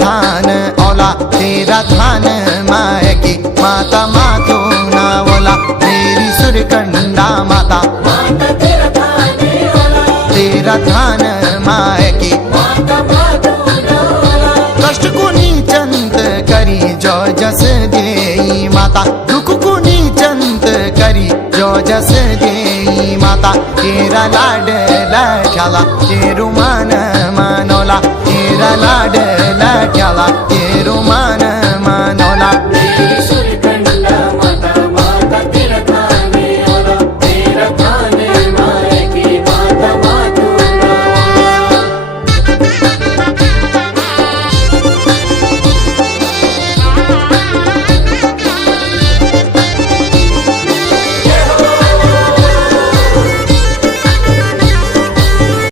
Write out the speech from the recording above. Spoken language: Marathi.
थान औला तेरा थान माय की माता मातो नावला मेरी सुरकंडा माता तेरा थान माय की कष्ट कुनी चंत करी जो जस देई माता दुख कुनी चंत करी जो जस देई माता तेरा लाड लाट्याला तेरू मान मानवला तेरा लाड लाट्याला तेरू